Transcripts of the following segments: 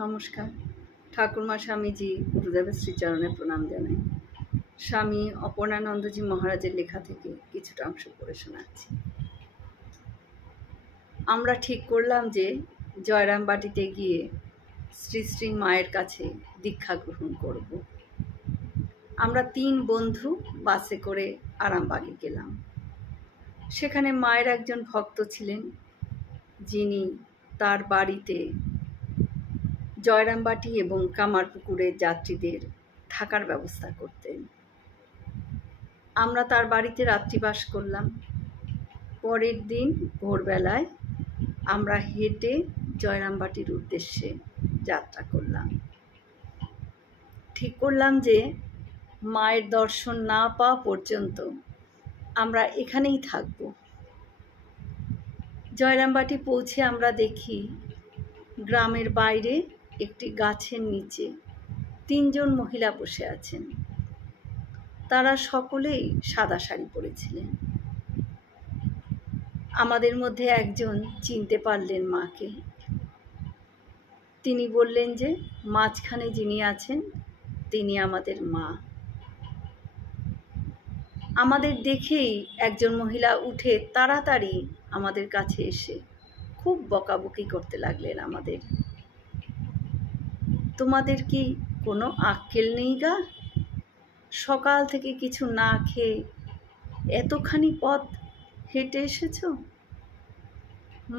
নমস্কার। ঠাকুরমা স্বামীজি গুরুদেবের শ্রীচরণে প্রণাম জানাই। স্বামী অপর্ণানন্দজি মহারাজের লেখা থেকে কিছুটা অংশ পড়ে শোনাচ্ছি। আমরা ঠিক করলাম যে জয়রামবাটিতে গিয়ে শ্রী শ্রী মায়ের কাছে দীক্ষা গ্রহণ করব। আমরা 3 বন্ধু বাসে করে আরামবাগে গেলাম। সেখানে মায়ের একজন ভক্ত ছিলেন, যিনি তার বাড়িতে জয়রামবাটি এবং কামারপুকুরের যাত্রীদের থাকার ব্যবস্থা করতেন। আমরা তার বাড়িতে রাত্রিবাস করলাম। পরের দিন ভোরবেলায় আমরা হেঁটে জয়রামবাটির উদ্দেশ্যে যাত্রা করলাম। ঠিক করলাম যে মায়ের দর্শন না পাওয়া পর্যন্ত আমরা এখানেই থাকব। জয়রামবাটি পৌঁছে আমরা দেখি গ্রামের বাইরে একটি গাছের নিচে 3 জন মহিলা বসে আছেন। তারা সকলেই সাদা শাড়ি পরেছিলেন। আমাদের মধ্যে একজন চিনতে পারলেন মাকে। তিনি বললেন যে মাঝখানে যিনি আছেন তিনি আমাদের মা। আমাদের দেখেই একজন মহিলা উঠে তাড়াতাড়ি আমাদের কাছে এসে খুব বকাবকি করতে লাগলেন আমাদের। তোমাদের কি কোনো আক্কেল নেই গা? সকাল থেকে কিছু না খেয়ে এতখানি পথ হেঁটে এসেছো?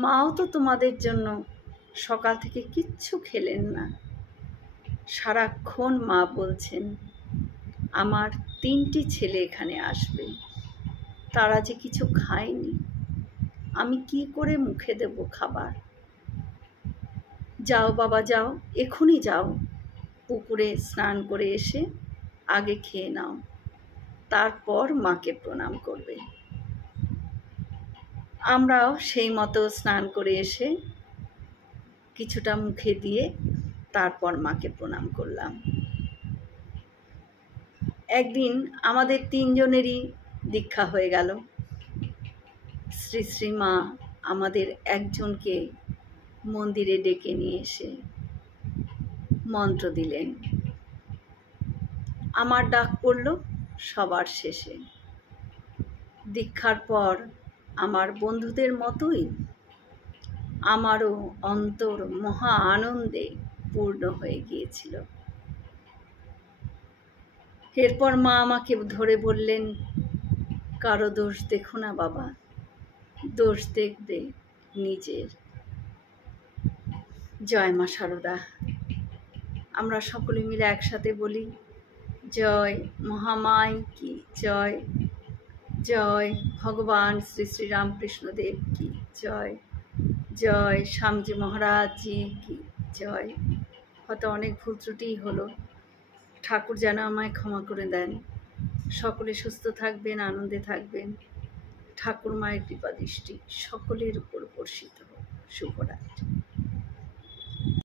মাও তো তোমাদের জন্য সকাল থেকে কিচ্ছু খেলেন না। সারাক্ষণ মা বলছেন আমার 3টি ছেলে এখানে আসবে, তারা যে কিছু খায়নি, আমি কি করে মুখে দেব খাবার? যাও বাবা যাও, এখনই যাও, পুকুরে স্নান করে এসে আগে খেয়ে নাও, তারপর মাকে প্রণাম করবে। আমরাও সেই মতো স্নান করে এসে কিছুটা মুখে দিয়ে তারপর মাকে প্রণাম করলাম। একদিন আমাদের 3 জনেরই দীক্ষা হয়ে গেল। শ্রী শ্রী মা আমাদের একজনকে মন্দিরে ডেকে নিয়ে এসে মন্ত্র দিলেন। আমার ডাক পড়ল সবার শেষে। দীক্ষার পর আমার বন্ধুদের মতোই আমারও অন্তর মহা আনন্দে পূর্ণ হয়ে গিয়েছিল। এরপর মা আমাকে ধরে বললেন, কারো দোষ দেখো না বাবা, দোষ দেখবে নিজের। জয় মা শারদা। আমরা সকলে মিলে একসাথে বলি, জয় মহামাই কি জয়, জয় ভগবান শ্রী শ্রী রামকৃষ্ণদেব কি জয়, জয় স্বামীজি মহারাজ জি কি জয়। হয়তো অনেক ভুল ত্রুটি হলো, ঠাকুর যেন আমায় ক্ষমা করে দেন। সকলে সুস্থ থাকবেন, আনন্দে থাকবেন। ঠাকুর মায়ের কৃপা দৃষ্টি সকলের উপর বর্ষিত হোক। শুভরাত্রি।